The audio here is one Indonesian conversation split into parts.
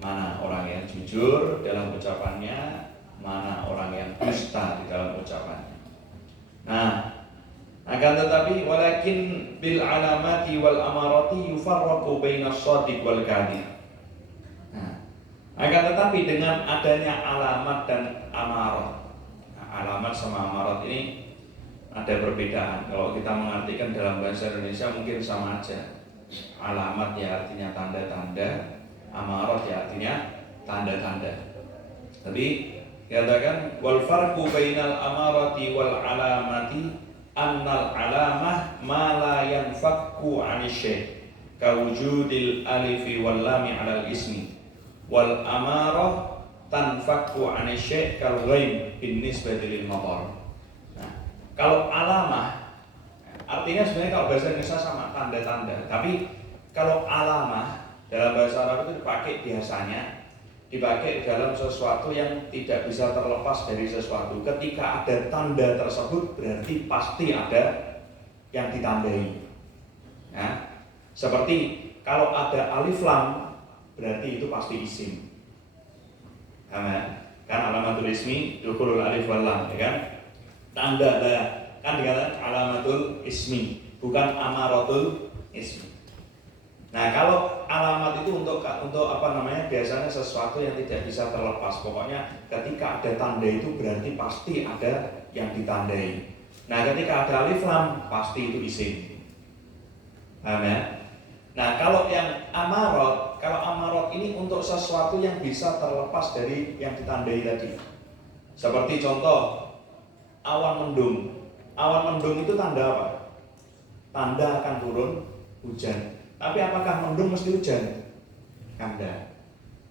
mana orang yang jujur dalam ucapannya, mana orang yang dusta di dalam ucapannya. Nah, akan tetapi walakin bil alamati wal amarati yufarraqu bainas shadiq wal kadhib. Nah, akan tetapi dengan adanya alamat dan amarat. Nah, alamat sama amarat ini ada perbedaan. Kalau kita mengartikan dalam bahasa Indonesia mungkin sama aja. Alamat ya artinya tanda-tanda, amarat ya artinya tanda-tanda. Tapi dikatakan wal farqu bainal amarati wal alamati annal alamah ma la yanfakku 'ani syai' ka wujudil alifi wal lami 'alal ismi wal amarah tanfakku 'ani syai' kal ghaib bin nisbati lil matar. Nah, kalau alamah artinya sebenarnya kalau bahasa Indonesia sama tanda-tanda, tapi kalau alamah dalam bahasa Arab itu dipakai dalam sesuatu yang tidak bisa terlepas dari sesuatu. Ketika ada tanda tersebut berarti pasti ada yang ditandai. Nah, seperti kalau ada alif lam berarti itu pasti isim. Kan alamatul ismi dukhulul alif wal lam, ya kan? Tanda kan dikatakan alamatul ismi, bukan amaratul ismi. Nah, kalau alamat itu untuk apa namanya? Biasanya sesuatu yang tidak bisa terlepas. Pokoknya ketika ada tanda itu berarti pasti ada yang ditandai. Nah, ketika ada alif lam pasti itu isim. Paham ya? Nah, kalau yang amarat ini untuk sesuatu yang bisa terlepas dari yang ditandai tadi. Seperti contoh awan mendung. Awan mendung itu tanda apa? Tanda akan turun hujan. Tapi apakah mendung mesti hujan? Enggak.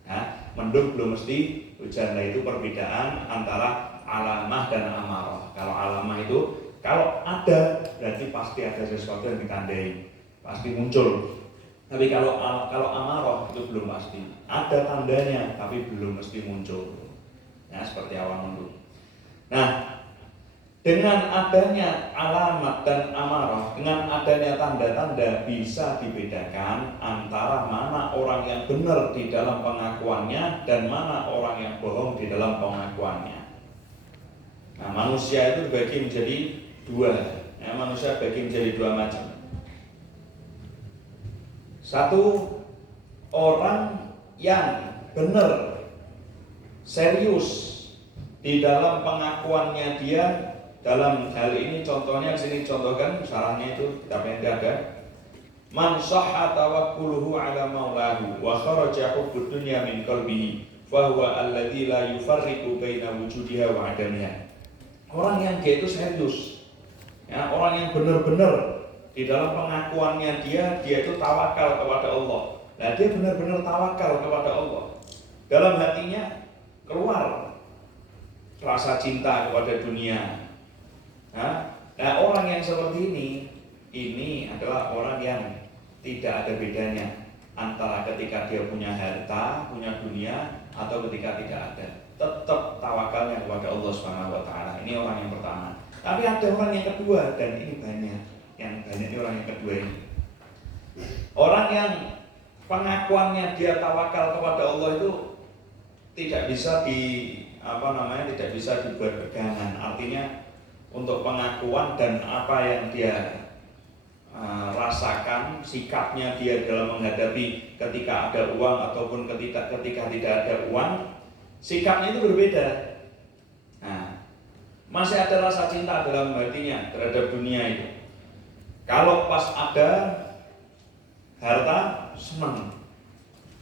Nah, mendung belum mesti hujan. Nah, itu perbedaan antara alamah dan amarah. Kalau alamah itu kalau ada berarti pasti ada sesuatu yang ditandai, pasti muncul. Tapi kalau amarah itu belum pasti. Ada tandanya tapi belum mesti muncul. Nah, seperti awan mendung. Nah, dengan adanya alamat dan amarah, dengan adanya tanda-tanda bisa dibedakan antara mana orang yang benar di dalam pengakuannya dan mana orang yang bohong di dalam pengakuannya. Nah, manusia itu dibagi menjadi dua. Nah, manusia dibagi menjadi dua macam. Satu, orang yang benar, serius di dalam pengakuannya dia. Dalam hal ini contohnya di sini contohkan syarahnya itu kitab yang ada. Man sahha tawakkuluhu ala maulahu wa kharaja hubbud dunya min qalbihi fa huwa alladzi la yufarriqu baina wujudiha wa adamiha. Orang yang dia itu serius. Ya, orang yang benar-benar di dalam pengakuannya dia itu tawakal kepada Allah. Nah, dia benar-benar tawakal kepada Allah. Dalam hatinya keluar rasa cinta kepada dunia. Nah, orang yang seperti ini adalah orang yang tidak ada bedanya antara ketika dia punya harta, punya dunia, atau ketika tidak ada. Tetap tawakalnya kepada Allah Subhanahu wa taala. Ini orang yang pertama. Tapi ada orang yang kedua, dan ini banyak. Yang banyak ini orang yang kedua ini. Orang yang pengakuannya dia tawakal kepada Allah itu tidak bisa tidak bisa dibuat pegangan. Artinya untuk pengakuan dan apa yang dia rasakan, sikapnya dia dalam menghadapi ketika ada uang ataupun ketika tidak ada uang, sikapnya itu berbeda. Nah, masih ada rasa cinta dalam hatinya terhadap dunia itu. Kalau pas ada harta, senang,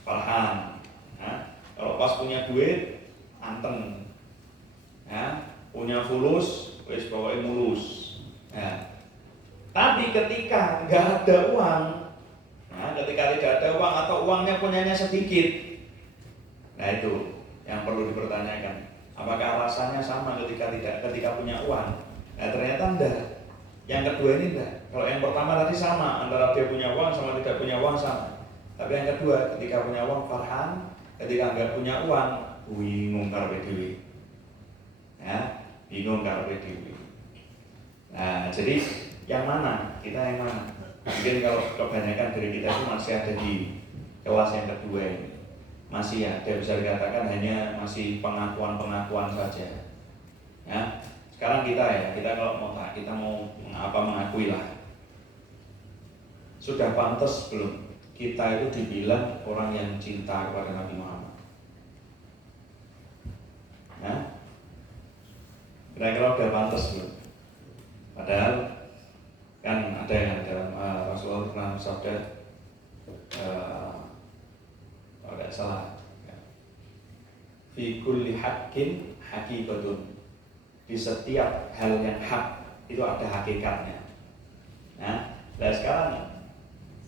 farhan. Nah, kalau pas punya duit, anteng. Ya, punya fulus, wis pokoknya mulus. Ya. Tapi ketika nggak ada uang, ketika tidak ada uang atau uangnya punyanya sedikit, nah itu yang perlu dipertanyakan. Apakah rasanya sama ketika punya uang? Nah, ternyata enggak. Yang kedua ini enggak. Kalau yang pertama tadi sama, antara dia punya uang sama tidak punya uang sama. Tapi yang kedua, ketika punya uang farhan, ketika nggak punya uang, bingung karepe dhewe. Ya, bingung karepe dhewe. Nah, jadi yang mana? Kita yang mana? Mungkin kalau kebanyakan dari kita itu masih ada di kelas yang kedua ini. masih ada, bisa dikatakan hanya masih pengakuan-pengakuan saja. Ya, sekarang kita kalau kita mau mengakui lah, sudah pantas belum kita itu dibilang orang yang cinta kepada Nabi Muhammad? Ya, kira-kira udah pantas belum? Padahal kan ada yang dalam Rasulullah pernah bersabda, kalau tidak salah, fi kulli haqqin haqiqatun, di setiap hal yang hak itu ada hakikatnya. Nah sekarang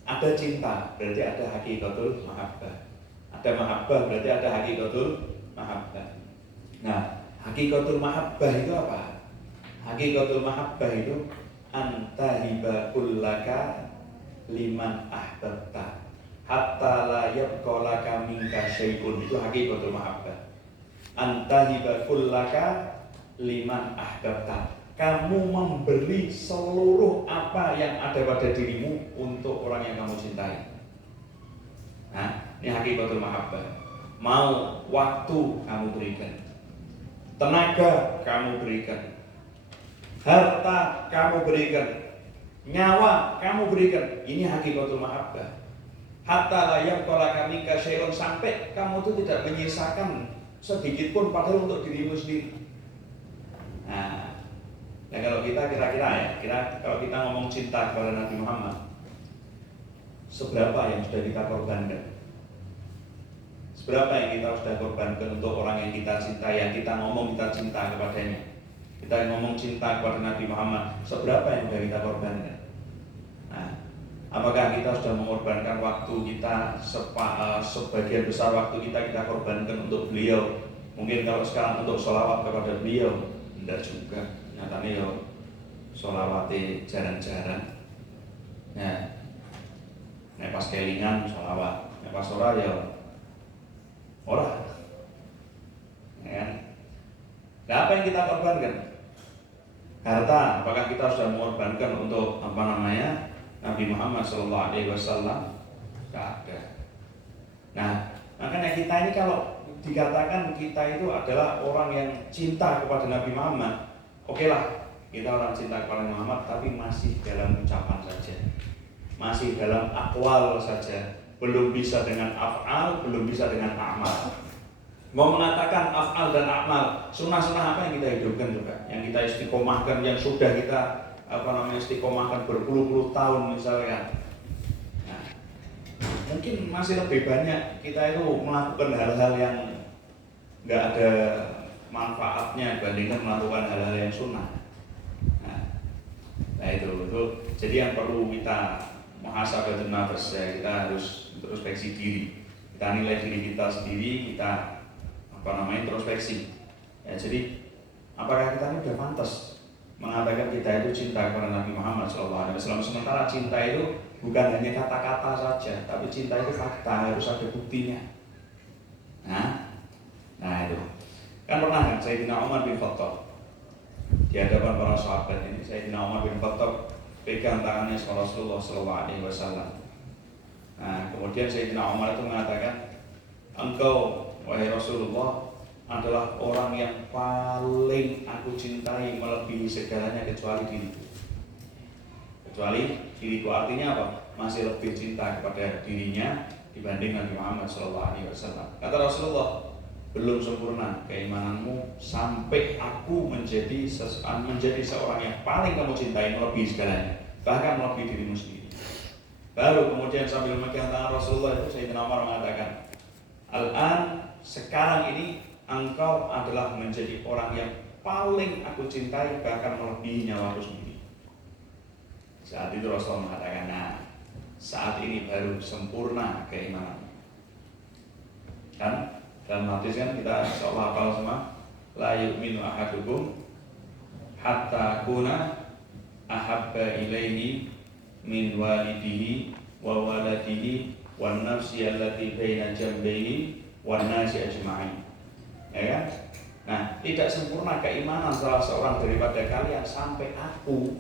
ada cinta, berarti ada haqiqatul mahabbah. Ada mahabbah, berarti ada haqiqatul mahabbah. Nah, haqiqatul mahabbah itu apa? Haqiqatul mahabbah itu anta hiba kullaka liman ahbabta hatta la yabqa laka minka syai'un. Itu haqiqatul mahabbah. Anta hiba kullaka liman ahbabta, kamu memberi seluruh apa yang ada pada dirimu untuk orang yang kamu cintai. Nah, ini haqiqatul mahabbah. Mau waktu kamu berikan, tenaga kamu berikan, harta kamu berikan, nyawa kamu berikan. Ini haqiqatul mahabbah. Hatta la yabqa minka syai'un, sampai kamu itu tidak menyisakan sedikit pun padahal untuk dirimu sendiri. Nah, kalau kita kalau kita ngomong cinta kepada Nabi Muhammad, seberapa yang sudah kita korbankan? Seberapa yang kita sudah korbankan untuk orang yang kita cintai, yang kita ngomong kita cinta kepadanya? Kita ngomong cinta kepada Nabi Muhammad, seberapa yang sudah kita korbankan? Nah, apakah kita sudah mengorbankan waktu kita, sebagian besar waktu kita korbankan untuk beliau? Mungkin kalau sekarang untuk sholawat kepada beliau, tidak juga. Nyatanya ya sholawatnya jarang-jarang. Ya, nek pas kelingan sholawat, nek pas ora ya ora. Ya. Nah, apa yang kita korbankan? Harta, apakah kita sudah mengorbankan untuk Nabi Muhammad SAW? Tidak ada. Nah, makanya kita ini kalau dikatakan kita itu adalah orang yang cinta kepada Nabi Muhammad, oke lah, kita orang cinta kepada Muhammad, tapi masih dalam ucapan saja, masih dalam akwal saja, belum bisa dengan af'al, belum bisa dengan amal. Mau mengatakan af'al dan amal, sunnah-sunnah apa yang kita hidupkan juga, yang kita istiqomahkan, yang sudah kita istiqomahkan berpuluh-puluh tahun misalnya. Nah, mungkin masih lebih banyak kita itu melakukan hal-hal yang nggak ada manfaatnya dibandingkan melakukan hal-hal yang sunnah. Nah itu jadi yang perlu kita muhasabatun nafs, ya, kita harus introspeksi diri, kita nilai diri kita sendiri, kita introspeksi. Ya, jadi apakah kita ini sudah pantas mengatakan kita itu cinta kepada Nabi Muhammad SAW? Sementara cinta itu bukan hanya kata-kata saja, tapi cinta itu fakta, harus ada buktinya. Nah itu kan pernah kan Sayyidina Umar bin Khattab di hadapan para sahabat ini, Sayyidina Umar bin Khattab pegang tangannya Rasulullah SAW. Nah kemudian Sayyidina Umar itu mengatakan, engkau wahai Rasulullah adalah orang yang paling aku cintai melebihi segalanya kecuali diriku. Kecuali diriku artinya apa? Masih lebih cinta kepada dirinya dibanding Nabi Muhammad SAW. Kata Rasulullah, belum sempurna keimananmu sampai aku menjadi seorang yang paling kamu cintai melebihi segalanya, bahkan melebihi dirimu sendiri. Baru kemudian sambil memegang tangan Rasulullah itu Sayyidina Umar mengatakan, al-an, sekarang ini engkau adalah menjadi orang yang paling aku cintai, bahkan melebihi nyawaku sendiri. Saat itu Rasulullah mengatakan, nah saat ini baru sempurna keimanan. Kan dalam hadis kan kita seolah hafal semua, la yu'minu ahadukum hatta kuna ahabba ilaihi min walidihi wa waladihi wan nafsi allati baina jambayhi wan nasi ajma'in. Ya kan? Nah, tidak sempurna keimanan salah seorang daripada kalian sampai aku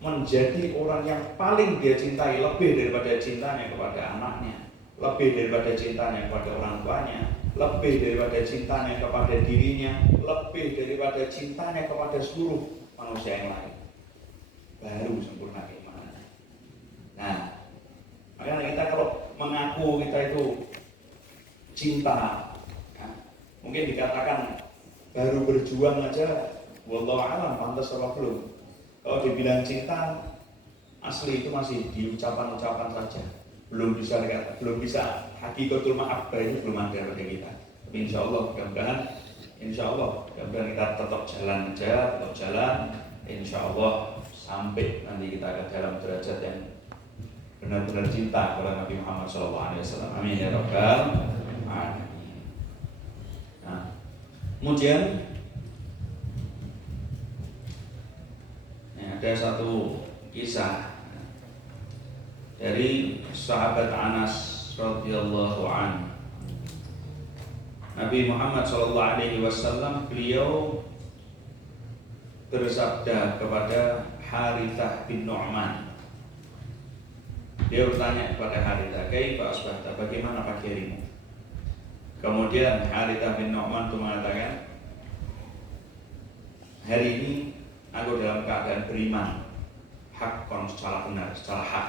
menjadi orang yang paling dia cintai, lebih daripada cintanya kepada anaknya, lebih daripada cintanya kepada orang tuanya, lebih daripada cintanya kepada dirinya, lebih daripada cintanya kepada seluruh manusia yang lain. Baru sempurna keimanannya. Nah, makanya kita kalau mengaku kita itu cinta, nah, mungkin dikatakan baru berjuang aja, wallahu alam pantas apa belum. Kalau dibilang cinta asli itu masih di ucapan-ucapan saja, belum bisa hakikatul mahabbah ini belum ada pada kita. Tapi insya Allah mudah-mudahan kita tetap jalan, insya Allah sampai nanti kita ke dalam derajat yang benar-benar cinta kepada Nabi Muhammad SAW. Amin ya rabbal alamin. Nah, kemudian ada satu kisah dari sahabat Anas radhiyallahu anhu. Nabi Muhammad SAW beliau bersabda kepada Harithah bin Nu'man. Dia bertanya kepada Harithah, "Kaifa asbahta? Bagaimana pagi harimu?" Kemudian Harithah bin Nu'man itu mengatakan, "Hari ini aku dalam keadaan beriman, hakon secara benar, secara hak."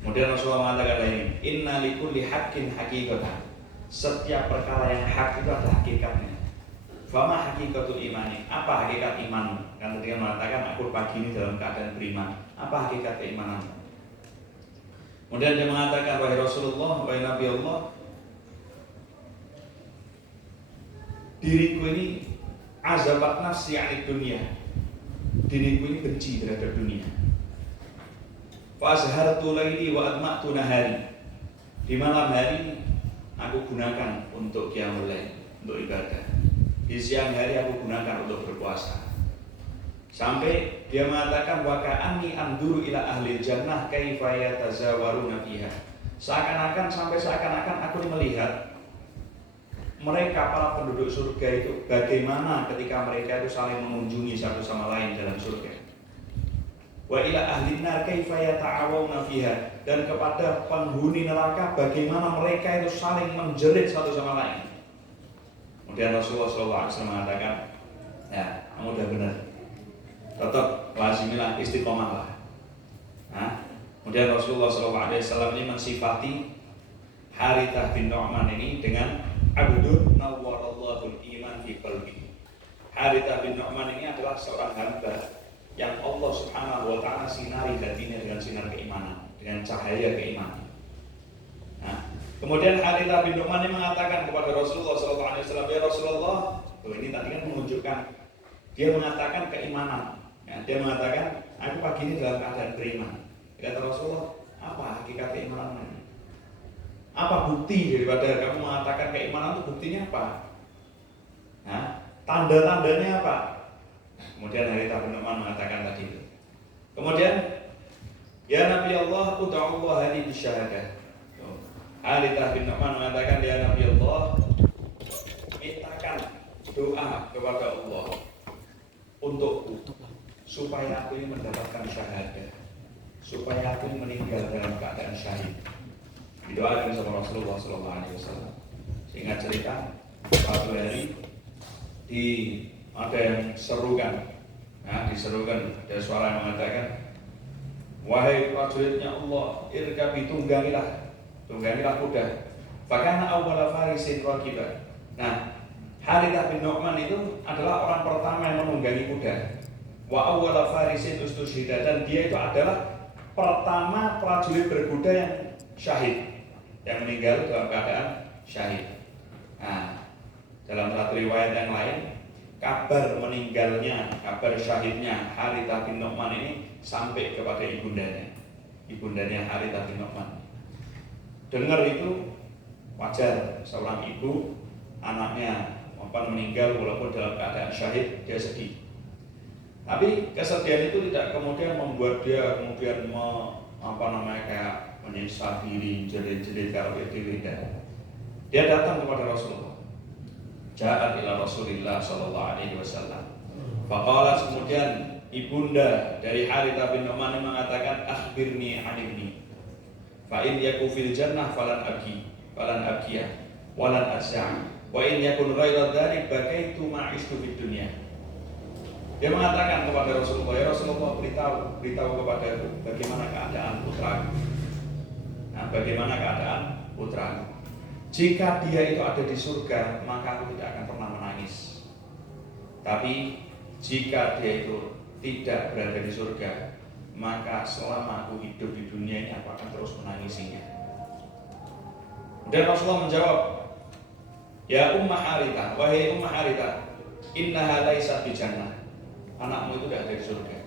Kemudian Rasulullah mengatakan ini, "Inna likulli haqqin haqiqatan." Setiap perkara yang hak itu ada hakikatnya. Fama hakikatul imani? Apa hakikat iman? Kan tadi mengatakan aku pagi ini dalam keadaan beriman. Apa hakikat keimanan? Kemudian dia mengatakan, "Wahai Rasulullah, wahai Nabi Allah, diriku ini azabat nafsi anid dunia. Diriku ini benci terhadap dunia. Fa azhartu laili wa adma'tu nahari." Di malam hari aku gunakan untuk qiyamul lail, untuk ibadah. Di siang hari aku gunakan untuk berpuasa. Sampai dia mengatakan, "Wa ka'anni anduru ila ahli jannah kaifa yatazawaruna fiha." Seakan-akan aku melihat mereka para penduduk surga itu bagaimana ketika mereka itu saling mengunjungi satu sama lain dalam surga. Wa ila ahli nar kaifa yata'awuna fiha, dan kepada penghuni neraka bagaimana mereka itu saling menjerit satu sama lain. Kemudian Rasulullah SAW mengatakan, "Ya, kamu udah benar. Tetap lazimilah istiqomah lah." Nah, kemudian Rasulullah SAW ini mensifati Harithah bin Nu'man ini dengan abdun nawwarallahu iman fi qalbi. Harithah bin Nu'man ini adalah seorang hamba yang Allah Subhanahu wa taala sinari hatinya dengan sinar keimanan, dengan cahaya keimanan. Nah, kemudian Harithah bin Nu'man ini mengatakan kepada Rasulullah SAW, "Ya Rasulullah," ini tadi kan menunjukkan dia mengatakan keimanan. Ya, dia mengatakan, "Aku pagi ini dalam keadaan beriman." Kata Rasulullah, "Apa hakikat keimanan? Apa bukti daripada kamu mengatakan keimanan itu buktinya apa? Nah, tanda-tandanya apa?" Kemudian Harithah bin Nu'man mengatakan tadi itu. Kemudian, "Ya Nabi Allah, ud'allah li bisyahadah." Harithah bin Nu'man mengatakan, "Ya Nabi Allah, mintakan doa kepada Allah untukku supaya aku ini mendapatkan syahadah, supaya aku ini meninggal dalam keadaan syahid." Didoakan sama Rasulullah SAW. Singkat cerita, suatu hari ada yang serukan, diserukan, ada suara yang mengatakan, "Wahai prajuritnya Allah, irkabi tunggangilah kuda." Fakana awwala farisin raqiba. Nah, Harithah bin Nu'man itu adalah orang pertama yang menunggangi kuda. Wa awwala farisin ustushhida, dan dia itu adalah pertama prajurit berkuda yang syahid, yang meninggal dalam keadaan syahid. Nah, dalam satu riwayat yang lain, kabar meninggalnya, kabar syahidnya Harithah bin Nu'man ini sampai kepada ibundanya Harithah bin Nu'man. Dengar itu wajar, seorang ibu anaknya meninggal walaupun dalam keadaan syahid, dia sedih. Tapi kesedihan itu tidak kemudian membuat dia kemudian kayak menyiksa diri, jerit-jerit kalau itu tidak. Dia datang kepada Rasulullah. Ja'at ila Rasulillah sallallahu alaihi wasallam. Faqalat, kemudian ibunda dari Harithah bin Nu'man mengatakan, "Akhbirni an ibni." Fa in yaku fil jannah falan abkiyah walan asya'. Wa in yakun ghairu dzalik bakaitu ma istu fid dunya. Dia mengatakan kepada Rasulullah, ya Rasulullah, beritahu kepadaku bagaimana keadaan putraku. Nah, bagaimana keadaan putraku? Jika dia itu ada di surga, maka aku tidak akan pernah menangis. Tapi jika dia itu tidak berada di surga, maka selama aku hidup di dunia ini aku akan terus menangisinya. Dan Rasulullah menjawab, ya Ummah Harithah, wahai Ummah Harithah, innaha laysat di jannah. Anakmu itu tidak ada di surga.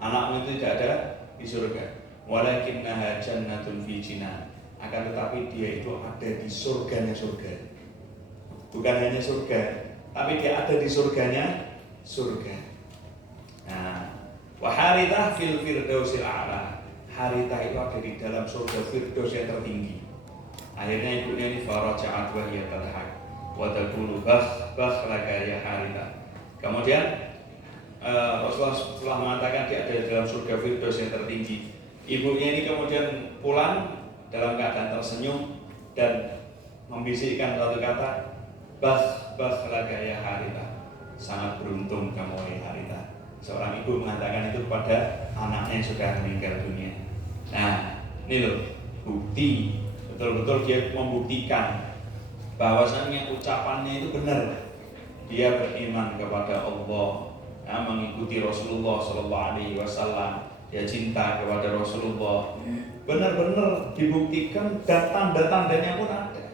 Anakmu itu tidak ada di surga. Walakinnaha jannatun fi jinan. Akan tetapi dia itu ada di surganya surga. Bukan hanya surga, tapi dia ada di surganya surga. Nah, wa Harithah fil firdausil a'la. Harithah itu ada di dalam surga firdaus yang tertinggi. Akhirnya ibunya ini faraja'at wa hiya tadhak wa taqulu bakh laka ya Harithah. Kemudian Rasulullah setelah mengatakan dia ada di dalam surga firdaus yang tertinggi, ibunya ini kemudian pulang dalam keadaan tersenyum dan membisikkan satu kata, bakh laka ya Harithah. Sangat beruntung kamu wahai Harithah. Seorang ibu mengatakan itu kepada anaknya yang sudah meninggal dunia. Nah, ini loh bukti, betul-betul dia membuktikan bahwasannya ucapannya itu benar. Dia beriman kepada Allah, mengikuti Rasulullah Sallallahu Alaihi Wasallam, dia cinta kepada Rasulullah. Benar-benar dibuktikan dan tanda-tandanya pun ada.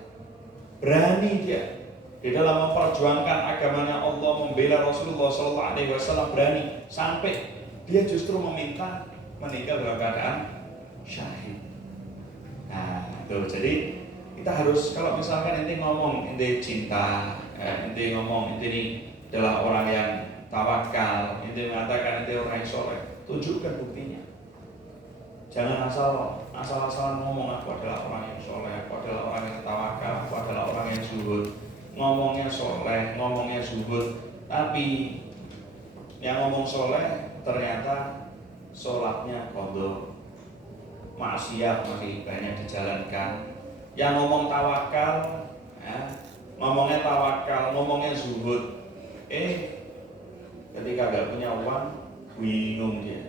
Berani dia di dalam memperjuangkan agamanya Allah, membela Rasulullah Sallallahu Alaihi Wasallam, berani sampai dia justru meminta meninggal dalam keadaan syahid. Nah, itu jadi kita harus, kalau misalkan ente ngomong ente cinta, ente ngomong ente ini adalah orang yang tawakal, ente mengatakan ente orang yang soleh, tunjukkan buktinya. Jangan asal-asalan ngomong aku adalah orang yang soleh, aku adalah orang yang tawakal, aku adalah orang yang zuhud. Ngomongnya soleh, ngomongnya zuhud, tapi yang ngomong soleh ternyata sholatnya qadha, maksiat masih banyak dijalankan. Yang ngomong tawakal, ngomongnya tawakal, ngomongnya zuhud, ketika gak punya uang, bingung dia.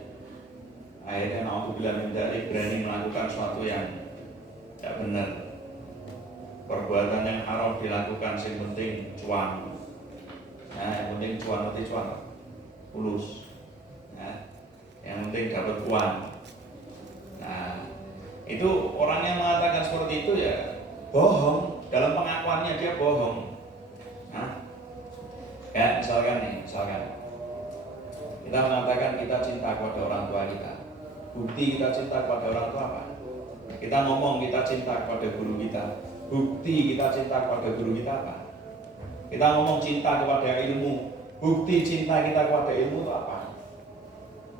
Akhirnya naudzubillah min dzalik, berani melakukan sesuatu yang tidak benar. Perbuatan yang haram dilakukan, yang penting cuan. Yang penting cuan, nanti cuan fulus. Yang penting dapat uang. Nah, itu orang yang mengatakan seperti itu ya bohong, dalam pengakuannya dia bohong. Ya misalkan kita mengatakan kita cinta kepada orang tua kita. Bukti kita cinta kepada orang tua apa? Kita ngomong kita cinta kepada guru kita. Bukti kita cinta kepada guru kita apa? Kita ngomong cinta kepada ilmu. Bukti cinta kita kepada ilmu itu apa?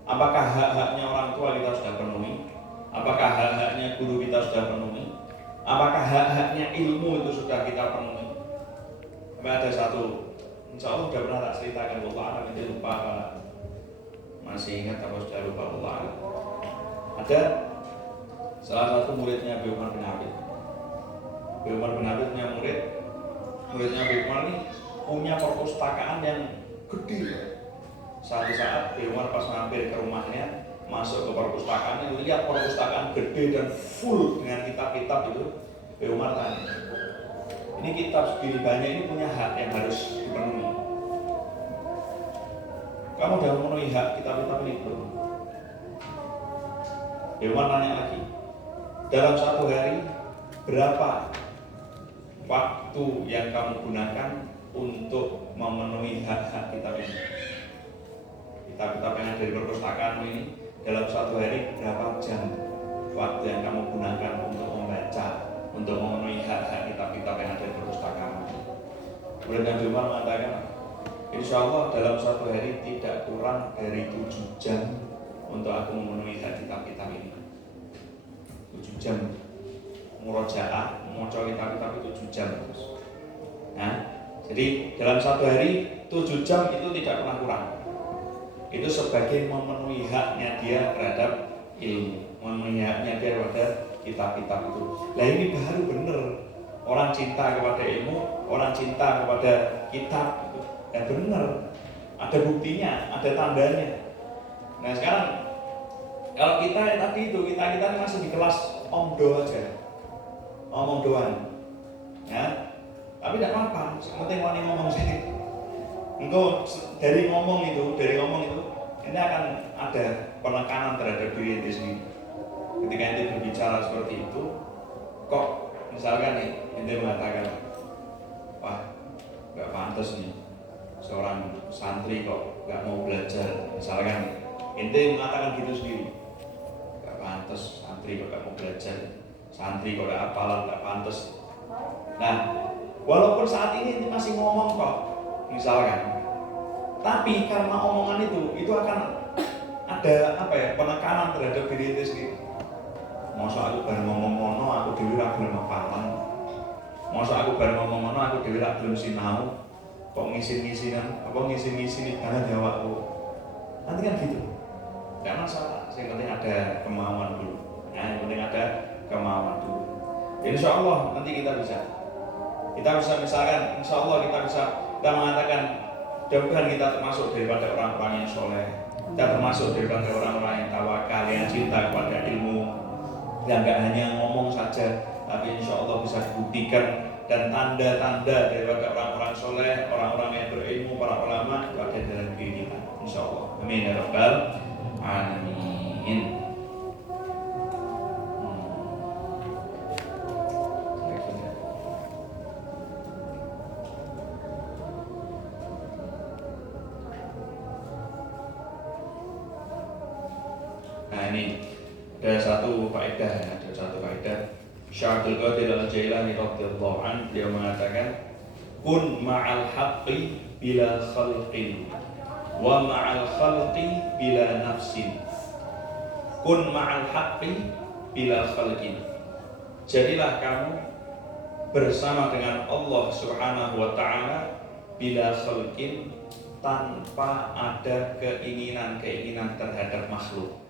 Apakah hak-haknya orang tua kita sudah penuhi? Apakah hak-haknya guru kita sudah penuhi? Apakah hak-haknya ilmu itu sudah kita penuhi? Ada satu, insya Allah sudah pernah tak ceritakan, Allah alam itu lupa, masih ingat atau sudah lupa, Allah alam. Ada salah satu muridnya Abi Umar bin Abid. Abi Umar bin Abid punya muridnya Abi Umar ini punya perpustakaan yang gede. Suatu saat Abi Umar pas mampir ke rumahnya, masuk ke perpustakaannya, lihat perpustakaan gede dan full dengan kitab-kitab itu. Abi Umar tanya, ini kitab segini banyak ini punya hak yang harus dipenuhi. Kamu sudah memenuhi hak kitab-kitab ini belum? Abi Umar tanya lagi, dalam satu hari berapa waktu yang kamu gunakan untuk memenuhi hak-hak kitab ini? Kitab-kitab yang ada di perpustakaan ini, dalam satu hari berapa jam waktu yang kamu gunakan untuk membaca, untuk memenuhi hak-hak kitab-kitab yang ada di perpustakaan? Kemudian Nabi Umar mengatakan, insya Allah dalam satu hari tidak kurang dari 7 jam untuk aku memenuhi hak kitab-kitab ini. 7 jam murojaah, membaca kitab-kitab itu 7 jam terus. Nah, jadi dalam satu hari 7 jam itu tidak pernah kurang. Itu sebagai memenuhi haknya dia terhadap ilmu, menyadari pada kitab-kitab itu. Lah ini baru bener. Orang cinta kepada ilmu, orang cinta kepada kitab, dan bener. Ada buktinya, ada tandanya. Nah sekarang kalau kita tadi itu kita masih di kelas omdo aja, omong doang, ya. Tapi tidak apa-apa, penting wani ngomong sih. Engkau dari ngomong itu, ini akan ada penekanan terhadap diri sendiri. Ketika ente berbicara seperti itu, kok misalkan nih ente mengatakan, wah nggak pantas nih seorang santri kok nggak mau belajar, misalkan ente mengatakan gitu sendiri, nggak pantas santri kok nggak mau belajar, santri kok nggak hafalan, nggak pantas. Nah walaupun saat ini ente masih ngomong kok, misalkan, tapi karena omongan itu akan ada penekanan terhadap diri ente sendiri. Masa aku baru ngomong ngono, aku dhewe ra gelem hafalan. Masa aku baru ngomong ngono, aku dhewe ra gelem sinau. Kok ngisi-ngisinan, ngisi-ngisi banget jawabku. Nanti kan gitu. Enggak masalah, yang penting ada kemauan dulu. Yang penting ada kemauan dulu. Insya Allah nanti kita bisa misalkan, insya Allah kita mengatakan, mudah-mudahan kita termasuk daripada orang-orang yang soleh. Kita termasuk daripada orang-orang yang tawakal, yang cinta kepada ilmu. Yang nggak hanya ngomong saja, tapi insya Allah bisa dibuktikan, dan tanda-tanda daripada orang-orang soleh, orang-orang yang berilmu, para ulama itu ada dalam diri kita, insya Allah. Amin ya rabbal alamin. Nah ini ada satu faedah. Syekh Abdul Qadir Al-Jailani radhiyallahu anhu, beliau mengatakan, kun ma'al haqqi bila khalqin wa ma'al khalqi bila nafsin. Kun ma'al haqqi bila khalqin. Jadilah kamu bersama dengan Allah Subhanahu wa taala bila khalqin, tanpa ada keinginan terhadap makhluk.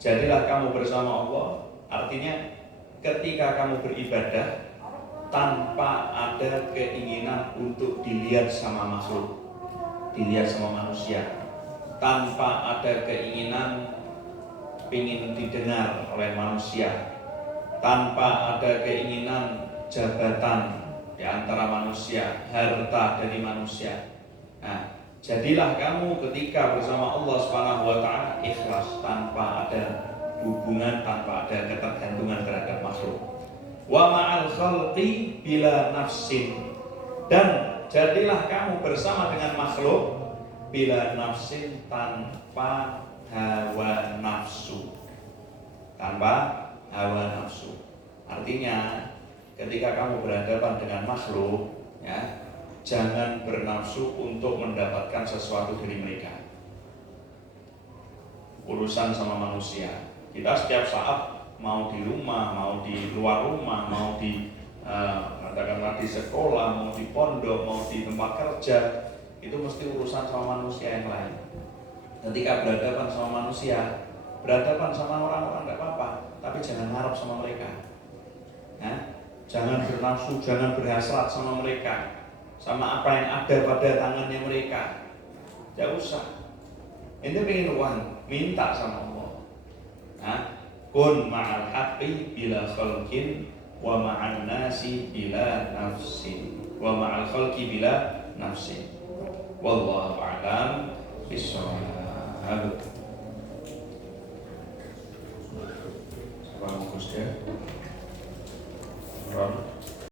Jadilah kamu bersama Allah, artinya ketika kamu beribadah tanpa ada keinginan untuk dilihat sama makhluk, dilihat sama manusia, tanpa ada keinginan ingin didengar oleh manusia, tanpa ada keinginan jabatan di antara manusia, harta dari manusia. Nah, jadilah kamu ketika bersama Allah Subhanahu wa taala ikhlas, tanpa ada hubungan, tanpa ada ketergantungan terhadap makhluk. Wa ma'al khalqi bila nafsin, dan jadilah kamu bersama dengan makhluk bila nafsin, tanpa hawa nafsu. Tanpa hawa nafsu. Artinya ketika kamu berhadapan dengan makhluk, ya, jangan bernafsu untuk mendapatkan sesuatu dari mereka. Urusan sama manusia, kita setiap saat, mau di rumah, mau di luar rumah, mau di katakanlah di sekolah, mau di pondok, mau di tempat kerja, itu mesti urusan sama manusia yang lain. Ketika berhadapan sama manusia, berhadapan sama orang-orang nggak apa-apa, tapi jangan ngarep sama mereka. Nah, jangan bernafsu, jangan berhasrat sama mereka, sama apa yang ada pada tangannya mereka. Tidak usah. Ini pengen uang, minta sama Allah. Nah, kun ma'al haqqi bila khalqin wa ma'an nasi bila nafsin, wa ma'al khalqi bila nafsin. Wallahu a'lam bishawab. Salam